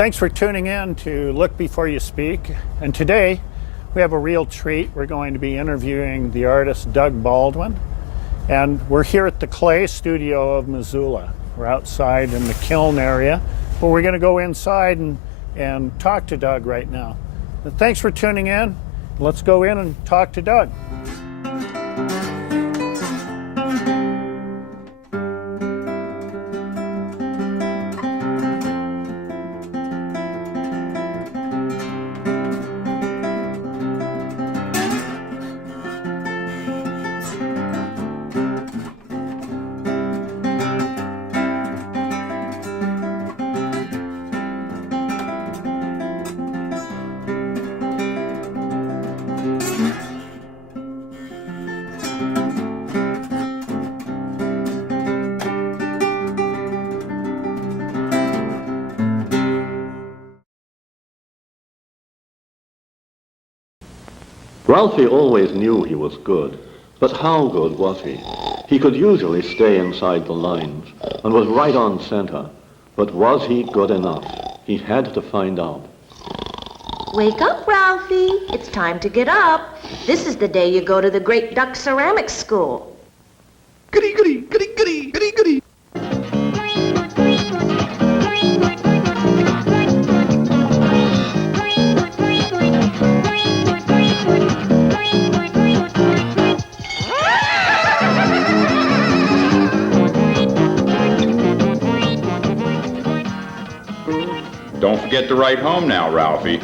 Thanks for tuning in to Look Before You Speak. And today we have a real treat. We're going to be interviewing the artist Doug Baldwin. And we're here at the Clay Studio of Missoula. We're outside in the kiln area, but we're going to go inside and talk to Doug right now. But thanks for tuning in. Let's go in and talk to Doug. Ralphie always knew he was good, but how good was he? He could usually stay inside the lines and was right on center, but was he good enough? He had to find out. Wake up, Ralphie. It's time to get up. This is the day you go to the Great Duck Ceramics School. Goody, goody, goody, goody, goody, goody. Don't forget to write home now, Ralphie.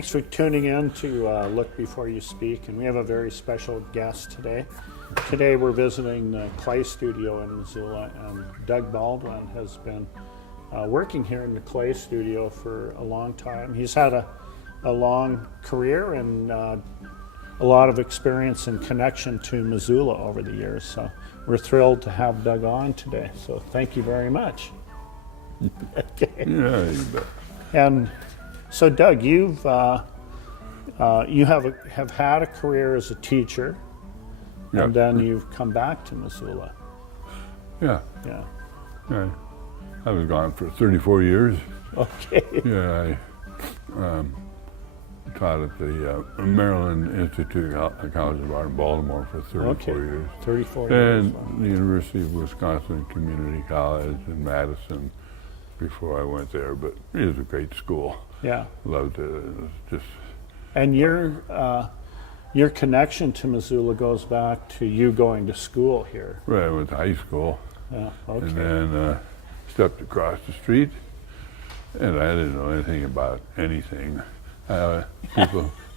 Thanks for tuning in to Look Before You Speak, and we have a very special guest today. Today we're visiting the Clay Studio in Missoula, and Doug Baldwin has been working here in the Clay Studio for a long time. He's had a long career and a lot of experience and connection to Missoula over the years, so we're thrilled to have Doug on today, so thank you very much. Okay. Yeah, you bet. And so, Doug, you have had a career as a teacher, Yeah. and then you've come back to Missoula. Yeah. Yeah. I was gone for 34 years. Okay. Yeah, I taught at the Maryland Institute of College of Art in Baltimore for 34 years. 34 years. And the University of Wisconsin Community College in Madison before I went there, but it was a great school. Yeah. Loved it. It was just. And your connection to Missoula goes back to you going to school here. Right, I went to high school. Yeah. Okay. And then stepped across the street, and I didn't know anything about anything.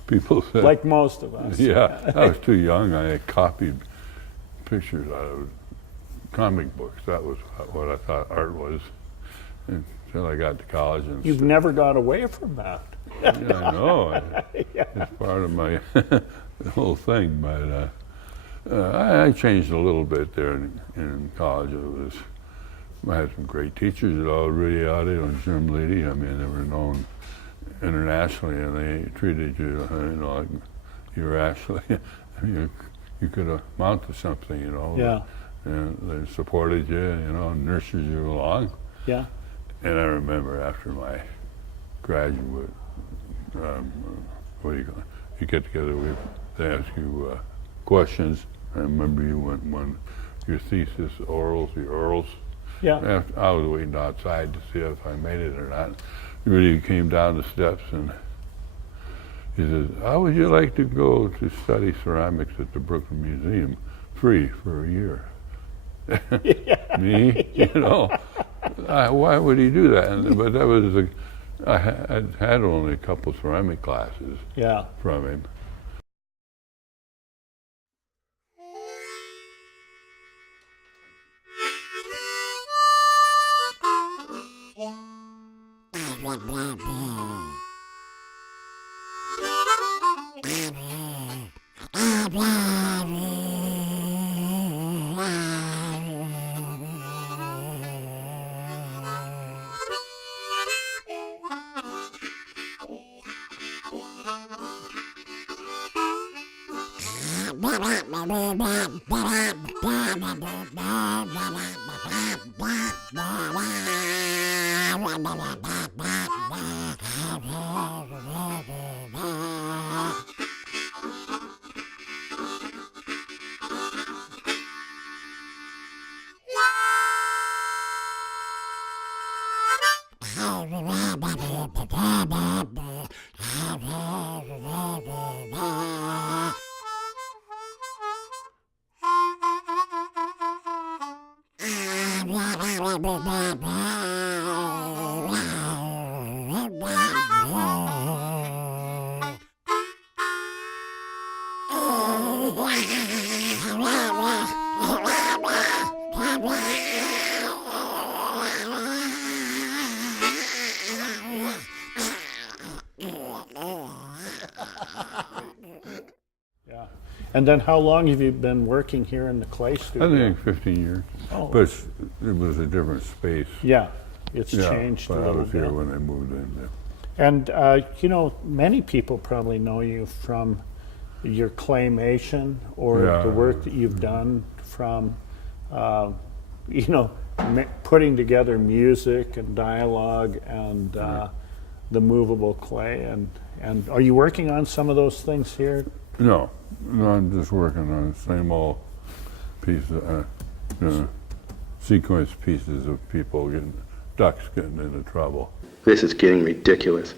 People said, like most of us. yeah, I was too young. I had copied pictures out of comic books. That was what I thought art was until I got to college. And You've never got away from that. yeah, I know. Yeah. It's part of my whole thing. But I changed a little bit there in college. I had some great teachers at Already Audio and Jim Leedy. I mean, they were known internationally, and they treated you, like you were actually, you could amount to something, Yeah. And they supported you, nurtured you along. Yeah. And I remember after my graduate, what do you call it? You get together with, they ask you questions. I remember you when your thesis orals, your orals. Yeah. I was waiting outside to see if I made it or not. Really came down the steps and he says, how would you like to go to study ceramics at the Brooklyn Museum free for a year? Yeah. Me? Why would he do that? But that was I had only a couple ceramic classes Yeah. from him. blah, blah, blah. Yeah. And then how long have you been working here in the Clay I Studio? think 15 years. Oh. But it was a different space. Yeah, it's Yeah, changed a but I little was here bit. when I moved in there. And, you know, many people probably know you from your claymation or Yeah. the work that you've done from, you know, putting together music and dialogue and the movable clay. And are you working on some of those things here? No, I'm just working on the same old piece, sequence pieces of people ducks getting into trouble. This is getting ridiculous.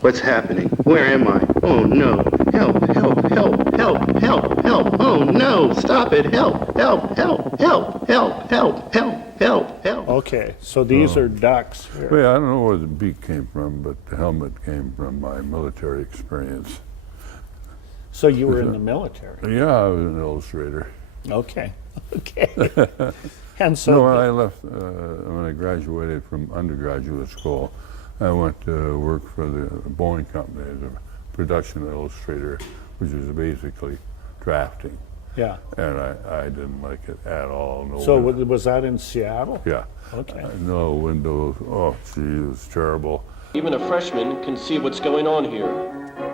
What's happening? Where am I? Oh no! Help! Help! Help! Help! Help! Help! Oh no! Stop it! Help! Help! Help! Help! Help! Help! Help! Help! Help! Okay, so these are ducks here. Well, I don't know where the beak came from, but the helmet came from my military experience. So you were in the military. Yeah, I was an illustrator. Okay, okay. And so No, when I left, when I graduated from undergraduate school, I went to work for the Boeing company as a production illustrator, which is basically drafting. yeah. And I didn't like it at all. No So win- was that in Seattle? yeah. Okay. No windows. Oh, gee, it was terrible. Even a freshman can see what's going on here.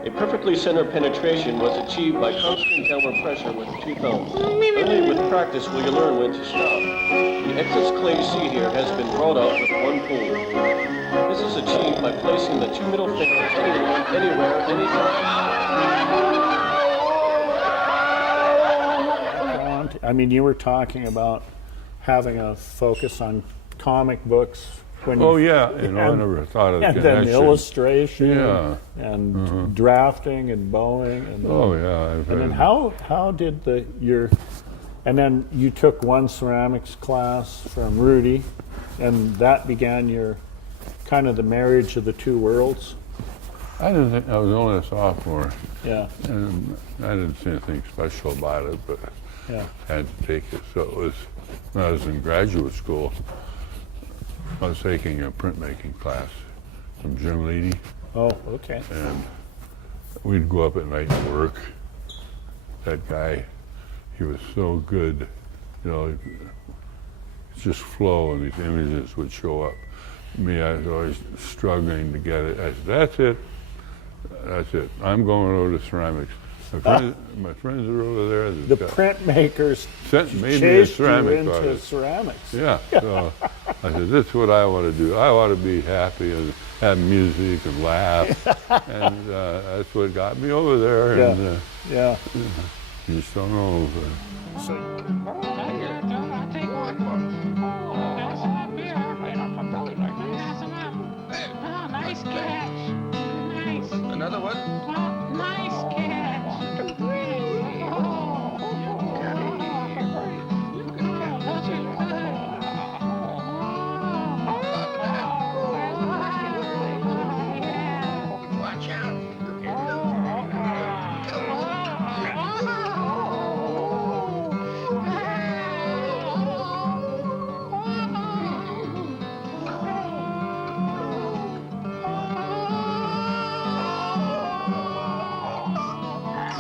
A perfectly center penetration was achieved by constant downward pressure with two thumbs. Only with practice will you learn when to stop. The excess clay you see here has been brought up with one pull. This is achieved by placing the two middle fingers anywhere, anytime. I mean, you were talking about having a focus on comic books when Oh, you, yeah. You know, I and- never thought of the and then connection. illustration Yeah. and drafting and bowing and Oh, yeah. I've and then had- how did and then you took one ceramics class from Rudy, and that began your kind of the marriage of the two worlds. I didn't think I was only a sophomore, Yeah, and I didn't see anything special about it, but yeah. I had to take it. So it was when I was in graduate school. I was taking a printmaking class from Jim Leedy, Oh, okay. and we'd go up at night and work. That guy, he was so good, you know, it'd just flow and these images would show up. Me, I was always struggling to get it. I said, that's it. I'm going over to ceramics. My friends are over there. The printmakers made me a chased you ceramic into artist. ceramics. Yeah, so I said, this is what I want to do. I want to be happy and have music and laugh. And that's what got me over there. Yeah. And Yeah. you just don't know. So, Nice catch. Nice. Another one? Nice catch. Watch out.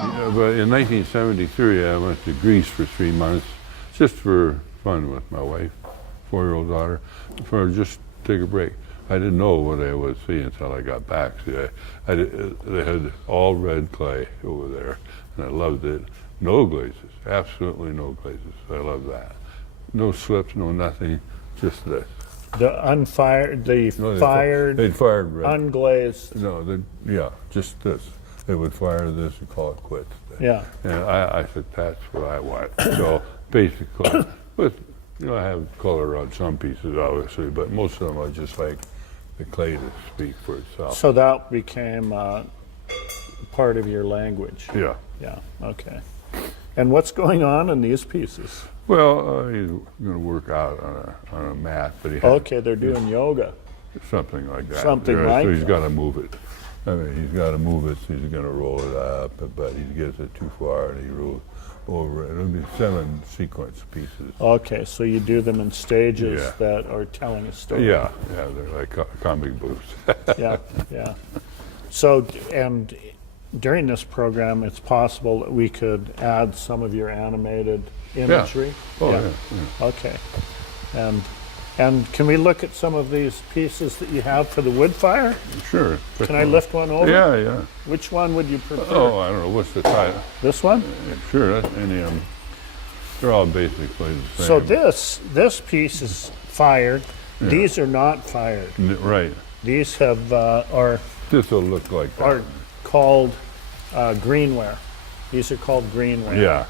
Yeah, but in 1973, I went to Greece for 3 months, just for fun with my wife. 4-year-old daughter, for just take a break. I didn't know what I would see until I got back. See, they had all red clay over there, and I loved it. No glazes, absolutely no glazes. I love that. No slips, no nothing, just the. The unfired, the No, fired, they'd fired red. unglazed. No, yeah, just this. They would fire this and call it quits. Yeah. And I said, that's what I want. So basically, but I have color on some pieces, obviously, but most of them I just like the clay to speak for itself. So that became part of your language. Yeah. Yeah. Okay. And what's going on in these pieces? Well, he's going to work out on a mat, but he has Okay, they're doing yoga. something like that. Something Yeah, like so he's that. got to move it. I mean, he's got to move it, so he's going to roll it up, but he gets it too far and he rolls over it. It'll be 7 sequence pieces. Okay, so you do them in stages Yeah. that are telling a story. Yeah, they're like comic books. Yeah, yeah. So, and during this program, it's possible that we could add some of your animated imagery? Oh, yeah. Okay. And can we look at some of these pieces that you have for the wood fire? Sure. Can I lift one over? Yeah, yeah. Which one would you prefer? Oh, I don't know. What's the title? This one? Sure, any of them. They're all basically the same. So this piece is fired. These are not fired. Right. These have are This will look like that. are called greenware. These are called greenware. Yeah.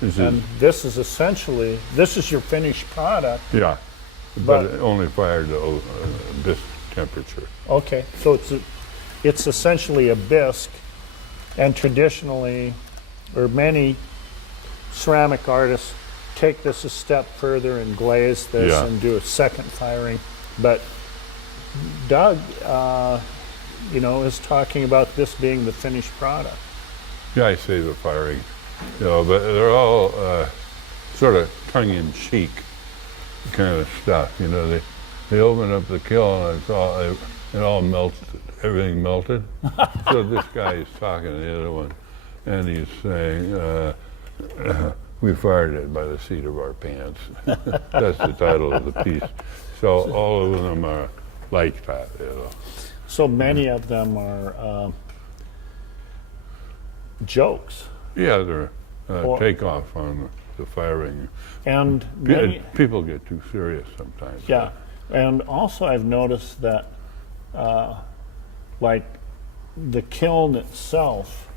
This And is, this is essentially, this is your finished product. yeah. but- But it only fired to this temperature. Okay, so it's essentially a bisque, and traditionally, or many ceramic artists take this a step further and glaze this Yeah. and do a second firing. But Doug, is talking about this being the finished product. Yeah, I say the firing, but they're all sort of tongue-in-cheek kind of stuff. They opened up the kiln and it all melted. Everything melted. So this guy is talking to the other one, and he's saying, "We fired it by the seat of our pants." That's the title of the piece. So all of them are like that. So many of them are jokes. Yeah, they're Or- takeoff on the firing. And many, People get too serious sometimes. yeah, and also I've noticed that, like the kiln itself,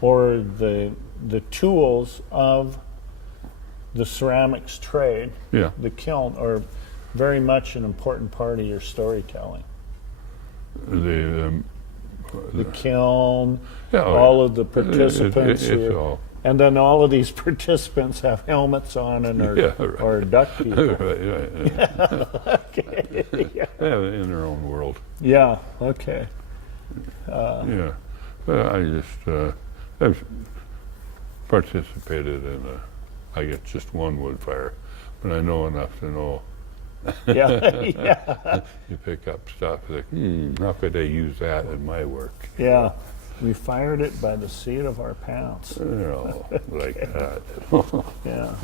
or the tools of the ceramics trade, Yeah. the kiln, are very much an important part of your storytelling. The The kiln, yeah, oh, all yeah. of the participants, It's are- all and then all of these participants have helmets on and are, Yeah, right. are duck people. right. Okay. Yeah. Yeah, in their own world. Yeah. Okay. Yeah, I just I've participated in I get just one wood fire, but I know enough to know. Yeah. Yeah. You pick up stuff like, how could I use that in my work? Yeah. We fired it by the seat of our pants. Like that. Yeah.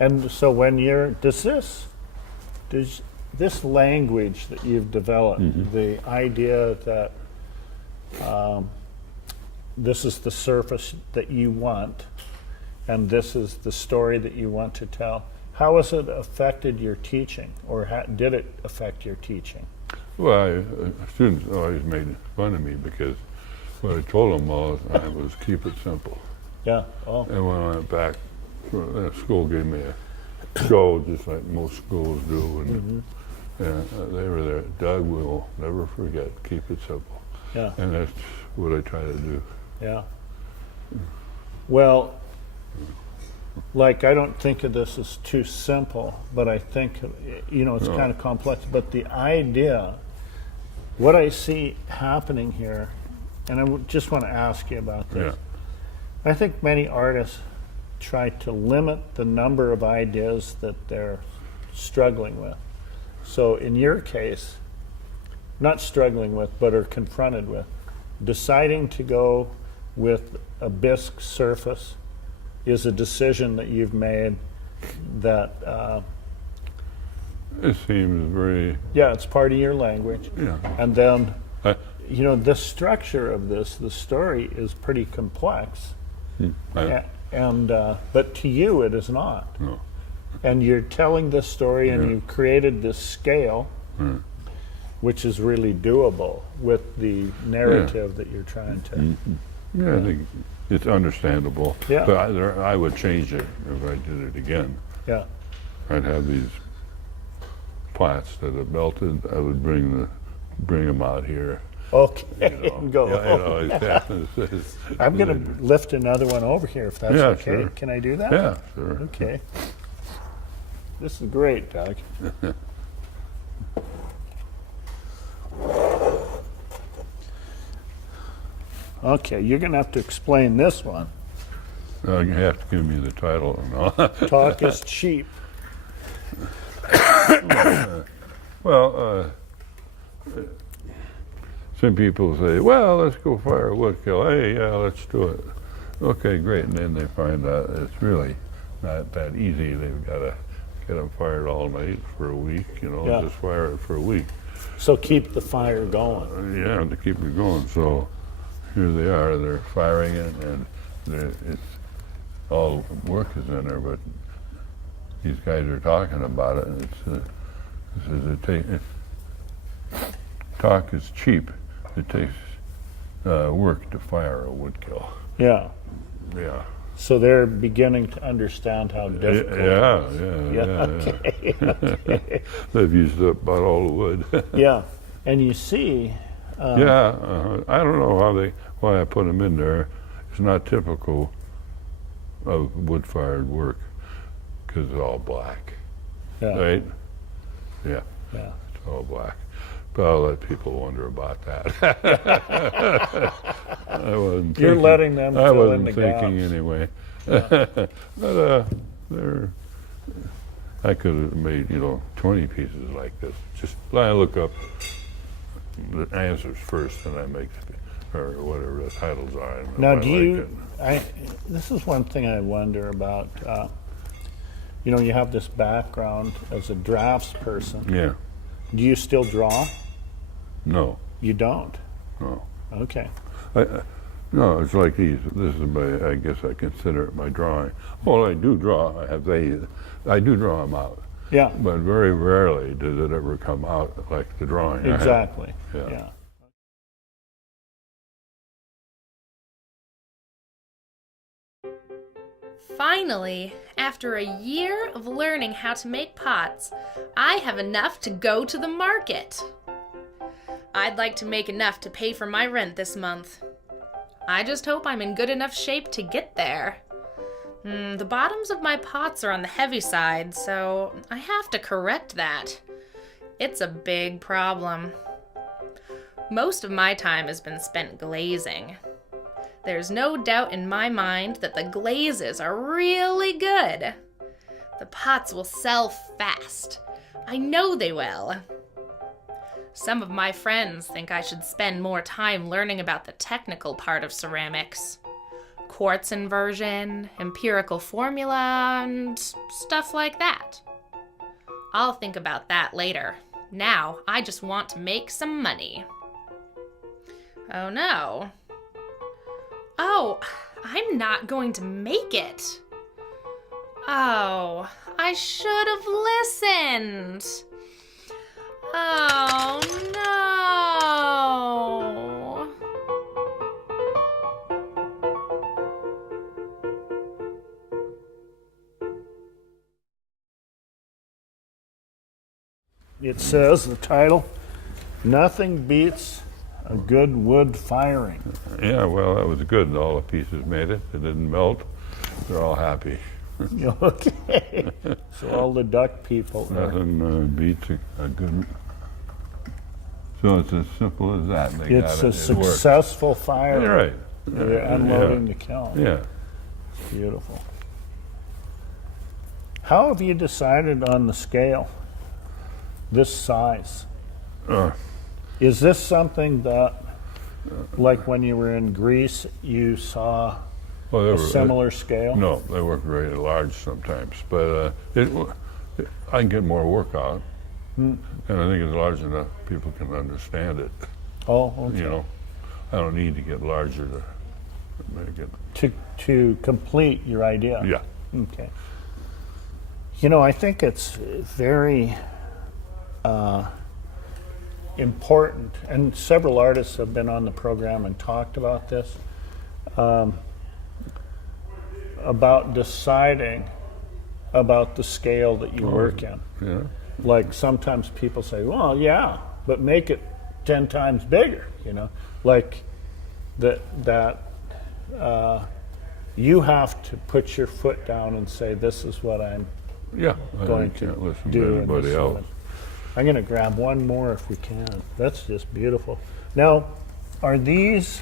And so when does this language that you've developed, the idea that this is the surface that you want, and this is the story that you want to tell, how has it affected your teaching, or did it affect your teaching? Well, students always made fun of me because what I told them all the time was keep it simple. Yeah. Oh. And when I went back, school gave me a show just like most schools do, and they were there. Doug, we'll never forget. Keep it simple. Yeah. And that's what I try to do. Yeah. Well, like, I don't think of this as too simple, but I think, it's kind of complex. But the idea, what I see happening here, and I just want to ask you about this. Yeah. I think many artists try to limit the number of ideas that they're struggling with. So in your case, not struggling with, but are confronted with, deciding to go with a bisque surface is a decision that you've made that It seems very, Yeah, it's part of your language. yeah. And then, I, the structure of the story is pretty complex. I, But to you, it is not. no. And you're telling this story, and Yeah. you've created this scale, which is really doable with the narrative that you're trying to. Yeah, I think it's understandable. Yeah. But I would change it if I did it again. Yeah. I'd have these plats that have melted. I would bring them out here. Okay. And go. Yeah, I'm going to lift another one over here, if that's Yeah, okay. sure. Can I do that? Yeah, sure. Okay. This is great, Doug. Okay, you're going to have to explain this one. You have to give me the title and all. Talk is cheap. Well, some people say, well, let's go fire a woodkill. Hey, yeah, let's do it. Okay, great. And then they find out it's really not that easy. They've got to get them fired all night for a week, Yeah. just fire it for a week. So keep the fire going. Yeah, to keep it going. So here they are, they're firing it, and it's all work is in there, but these guys are talking about it, and it says talk is cheap. It takes work to fire a woodkill. Yeah. Yeah. So they're beginning to understand how difficult it is. Yeah. Okay. They've used up about all the wood. Yeah. And you see, I don't know why I put them in there. It's not typical of wood-fired work because it's all black, yeah, right? Yeah, yeah. it's all black. But I'll let people wonder about that. I wasn't You're thinking, letting them I fill in wasn't the thinking gaps. anyway. But I could have made 20 pieces like this. Just I look up the answers first, and I make or whatever the titles are. And Now, if do I you? like This is one thing I wonder about. You have this background as a drafts person. it. Yeah. Do you still draw? No. You don't. No. Okay. No, it's like these. This is my. I guess I consider it my drawing. Well, I do draw. I do draw them out. Yeah. But very rarely does it ever come out like the drawing. I have. Exactly. Yeah. Yeah. Finally, after a year of learning how to make pots, I have enough to go to the market. I'd like to make enough to pay for my rent this month. I just hope I'm in good enough shape to get there. The bottoms of my pots are on the heavy side, so I have to correct that. It's a big problem. Most of my time has been spent glazing. There's no doubt in my mind that the glazes are really good. The pots will sell fast. I know they will. Some of my friends think I should spend more time learning about the technical part of ceramics. Quartz inversion, empirical formula, and stuff like that. I'll think about that later. Now, I just want to make some money. Oh no. Oh, I'm not going to make it. Oh, I should have listened. Oh no. It says the title, "Nothing Beats a Good Wood Firing." Yeah. Well, that was good. All the pieces made it. It didn't melt. They're all happy. Okay. So all the duck people are. Nothing beats a good. So it's as simple as that. They It's got a it. It works. successful fire. You're right. They're unloading the kiln. Yeah. Beautiful. How have you decided on the scale? This size? Uh, Is this something that, like when you were in Greece, you saw well, they a were, similar scale? No, they work very large sometimes, but I can get more work out. And I think it's large enough people can understand it. Oh, okay. You know, I don't need to get larger to make it. To complete your idea. Yeah. Okay. You know, I think it's very important, and several artists have been on the program and talked about this, about deciding about the scale that you work in. Yeah. Like sometimes people say, well, yeah, but make it 10 times bigger, you know? Like that you have to put your foot down and say, this is what I'm Yeah. going I can't to listen do. to in anybody this else. moment. I'm going to grab one more if we can. That's just beautiful. Now, are these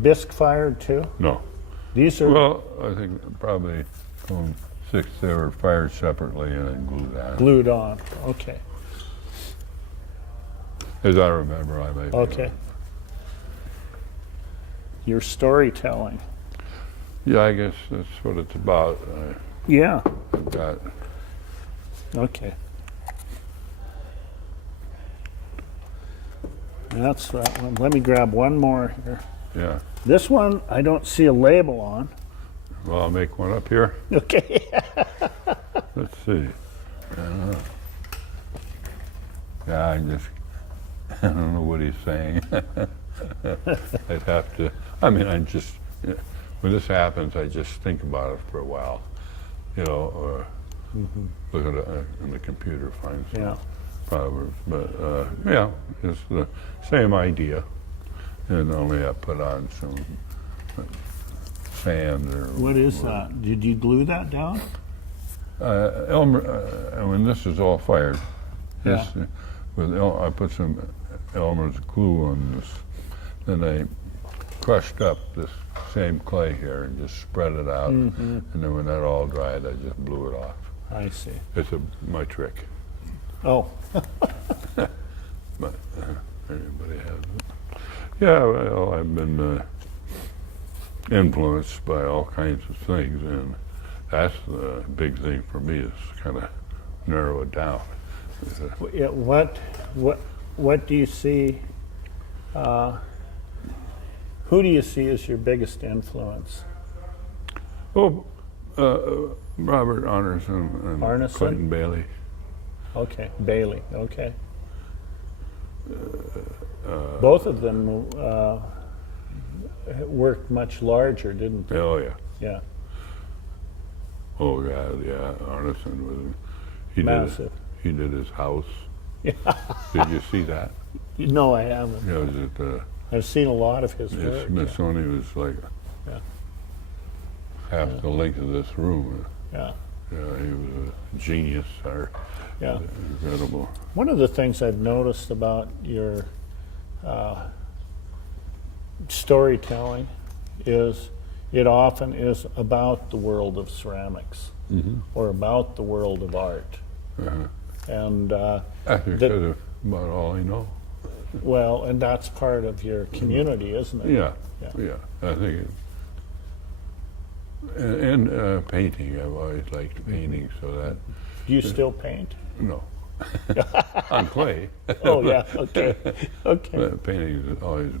bisque fired too? No. These are Well, I think probably from 6 they were fired separately and then glued on. glued on. Okay. As I remember, I may be Okay. wrong. Your storytelling. Yeah, I guess that's what it's about. Yeah. I've got Okay. That's that one. Let me grab one more here. yeah. This one I don't see a label on. Well, I'll make one up here. Okay. Let's see. Yeah, I don't know what he's saying. I'd have to, when this happens, I just think about it for a while, you know, or look at it in the computer, find some Yeah. proverbs. But yeah, it's the same idea, and only I put on some sand or. What is that? Did you glue that down? Elmer, when this is all fired, this, Yeah. I put some Elmer's glue on this, then I crushed up this same clay here and just spread it out, and then when that all dried, I just blew it off. I see. It's my trick, Oh, but anybody has it. Yeah, well, I've been influenced by all kinds of things, and that's the big thing for me is kind of narrow it down. yeah, what do you see? Who do you see as your biggest influence? Oh, Robert Arneson and Arneson? Clayton Bailey. Okay, Bailey. Okay. Both of them worked much larger, didn't they? Oh yeah. Yeah, Oh God, yeah. Arneson was. He massive. He did his house. Did you see that? No, I haven't. Yeah, was it I've seen a lot of his the work. Smithsonian was like Yeah. half the length of this room. Yeah, Yeah, he was a genius. yeah. Incredible. One of the things I've noticed about your storytelling is it often is about the world of ceramics or about the world of art. And That's because of about all I know. well, and that's part of your community, isn't it? Yeah, Yeah. yeah. I think it. And painting. I've always liked painting, so that Do you still paint? no. On clay. Oh yeah. Okay. Okay. But painting is always,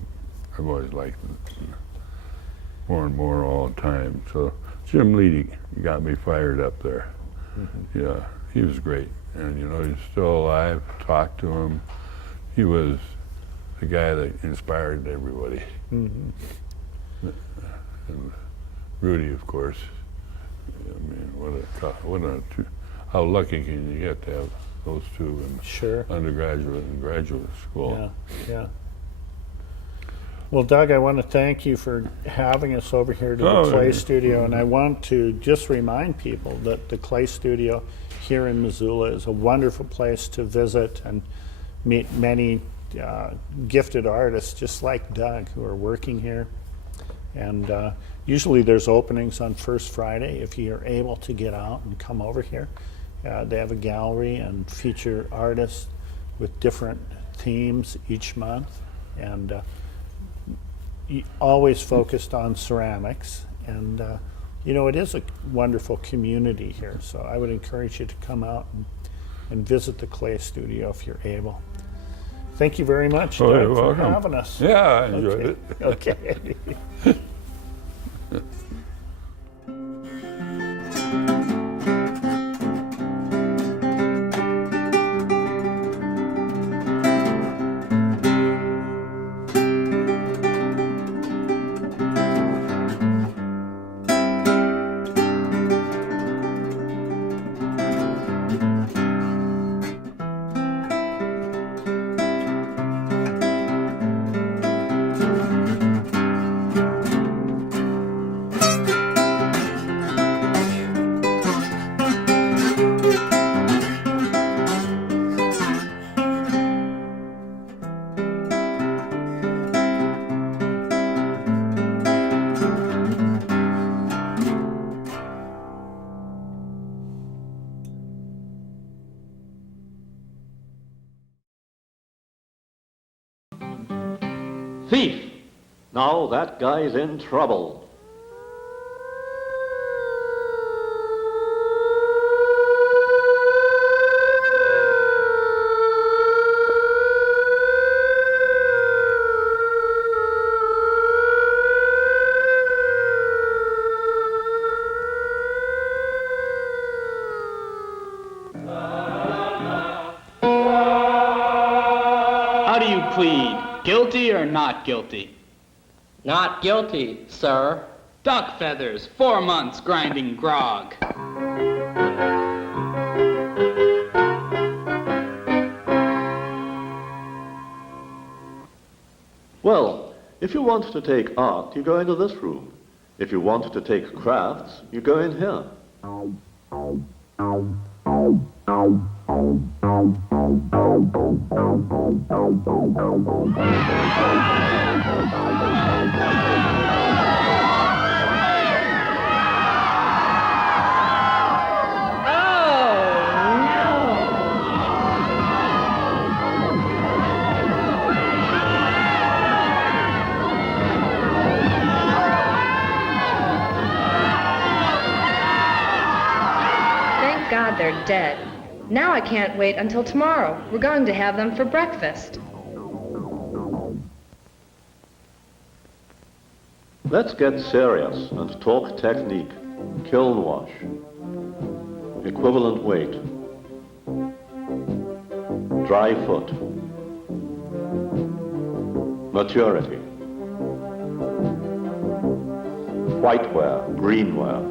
I've always liked it more and more all the time. So Jim Leedy got me fired up there. Yeah, he was great. And you know, he's still alive, talk to him. He was the guy that inspired everybody. And Rudy, of course. I mean, how lucky can you get to have those two in Sure. undergraduate and graduate school? Yeah. Yeah. Well, Doug, I want to thank you for having us over here to the Oh, Clay yeah. Studio, and I want to just remind people that the Clay Studio here in Missoula is a wonderful place to visit and meet many gifted artists just like Doug who are working here. And usually there's openings on First Friday if you're able to get out and come over here. They have a gallery and feature artists with different themes each month, and always focused on ceramics. And you know, it is a wonderful community here, so I would encourage you to come out and and visit the Clay Studio if you're able. Thank you very much, Oh, Doug, you're for welcome. having us. Yeah, I enjoyed it. Okay. Thief! Now that guy's in trouble. How do you plead? Guilty or not guilty? Not guilty, sir. Duck feathers, 4 months grinding grog. Well, if you want to take art, you go into this room. If you want to take crafts, you go in here. Thank God they're dead. Now I can't wait until tomorrow. We're going to have them for breakfast. Let's get serious and talk technique. Kiln wash. Equivalent weight. Dry foot. Maturity. Whiteware, greenware.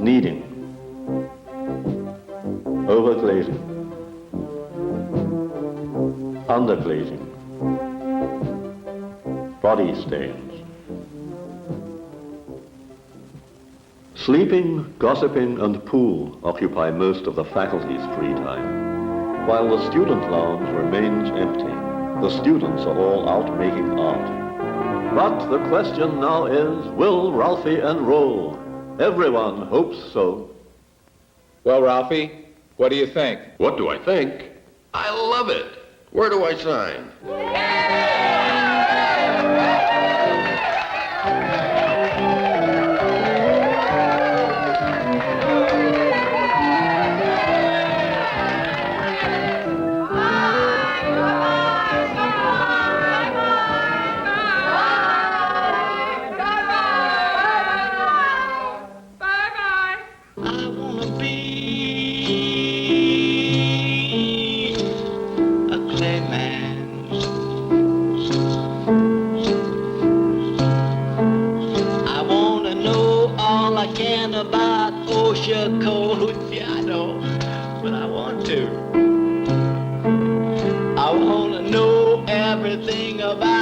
Kneading. Overglazing. Underglazing. Body stains. Sleeping, gossiping, and pool occupy most of the faculty's free time, while the student lounge remains empty. The students are all out making art. But the question now is, will Ralphie enroll? Everyone hopes so. Well, Ralphie, what do you think? What do I think? I love it. Where do I sign? I want to know everything about